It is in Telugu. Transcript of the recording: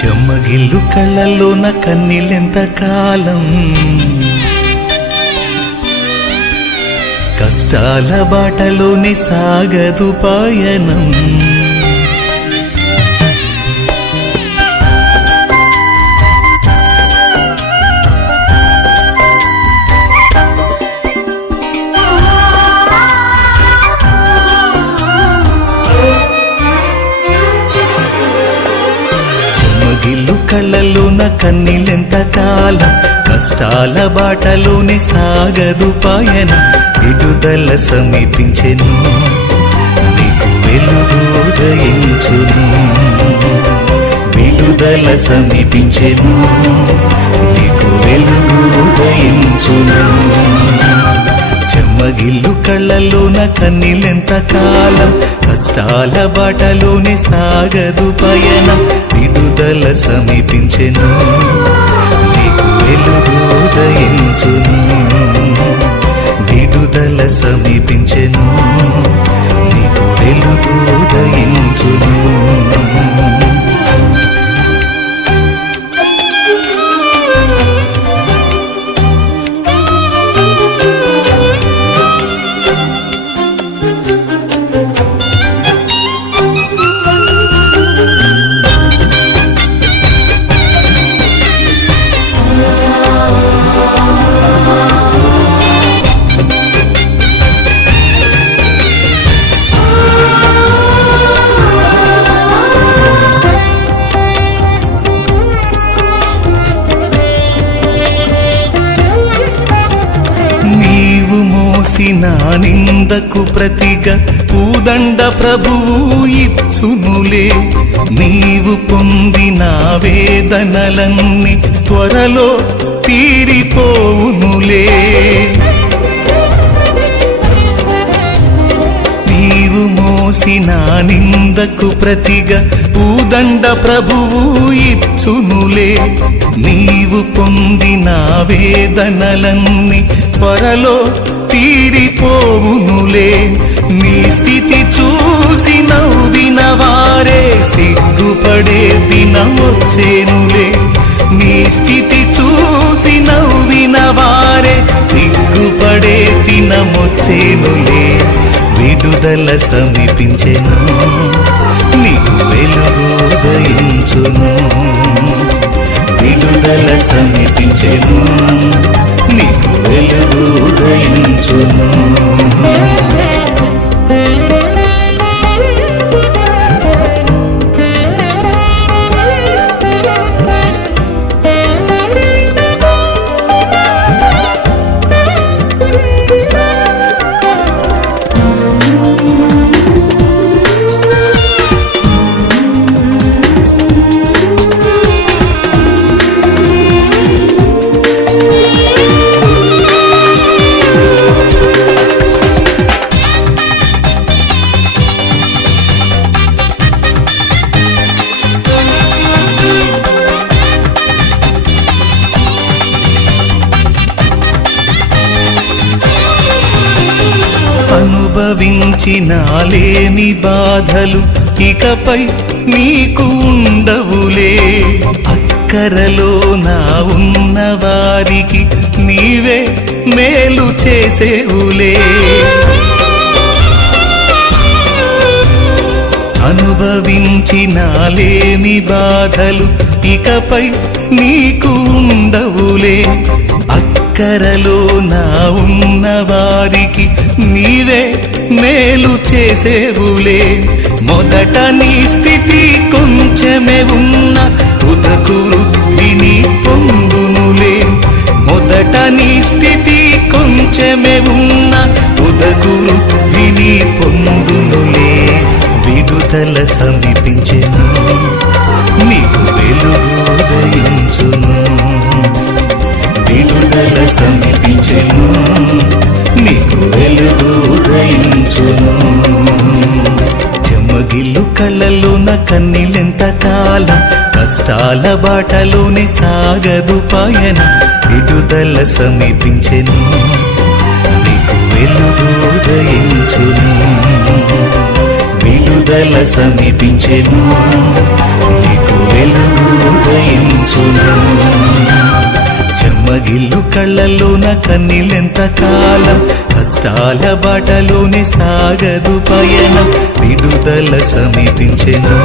చెమ్మగిల్లు కళ్ళల్లోన కన్నీళ్ళెంత కాలం, కష్టాల బాటలోనే సాగదు పయనం. చెమ్మగిల్లు కళ్ళల్లోన కన్నీళ్ళెంత కాలం, కష్టాల బాటలోనే సాగదు పయనం. విడుదల సమీపించెను, నీకు వెలుగు ఉదయించును. విడుదల సమీపించెను, నీకు వెలుగు ఉదయించును. చెమ్మగిల్లు కళ్ళల్లోన కన్నీళ్ళెంత కాలం, కష్టాల బాటలోనే సాగదు పయనం. విడుదల సమీపించెను, నీకు వెలుగు ఉదయించును. విడుదల సమీపించెను, నీకు వెలుగు ఉదయించును. నా నిందకు ప్రతిగా పూదండ ప్రభువు ఇచ్చునులే. నీవు పొందిన వేదనలన్నీ త్వరలో తీరిపోవునులే. నీవు మోసిన నిందకు ప్రతిగా పూదండ ప్రభువు ఇచ్చునులే. నీవు పొందిన వేదనలన్నీ త్వరలో తీరిపోవునులే. నీ స్థితి చూసి నవ్విన వారే సిగ్గుపడే దినమొచ్చేనులే. నీ స్థితి చూసి నవ్విన వారే సిగ్గుపడే దినమొచ్చేనులే. విడుదల సమీపించెను, నీకు వెలుగు ఉదయించును. విడుదల సమీపించెను, నీకు వెలుగు ఉదయించును. అనుభవించినాలేమి బాధలు ఇకపై నీకు ఉండవులే. అక్కరలో నా ఉన్న వారికి నీవే మేలు చేసేవులే. అనుభవించినాలేమి బాధలు ఇకపై నీకు ఉండవులే. అక్కరలో నా ఉన్న వారికి నీవే మేలు చేసేవులే. మొదట నీ స్థితి కొంచెమే ఉన్న తుదకు వృద్ధిని పొందునులే. మొదట నీ స్థితి కొంచెమే ఉన్న తుదకు వృద్ధిని పొందునులే. విడుదల సమీపించెను, నీకు వెలుగు ఉదయించును. విడుదల సమీపించెను, నీకు వెలుగు ఉదయించును. చెమ్మగిల్లు కళ్ళల్లోన కన్నీళ్ళెంత కాలం, కష్టాల బాటలోనే సాగదు పయనం. విడుదల సమీపించెను, నీకు వెలుగు ఉదయించును. విడుదల సమీపించెను నీకు వెలుగు ఉదయించును చెమ్మగిల్లు కళ్ళల్లోన కన్నీళ్ళెంత కాలం కష్టాల బాటలోనే సాగదు పయనం విడుదల సమీపించెను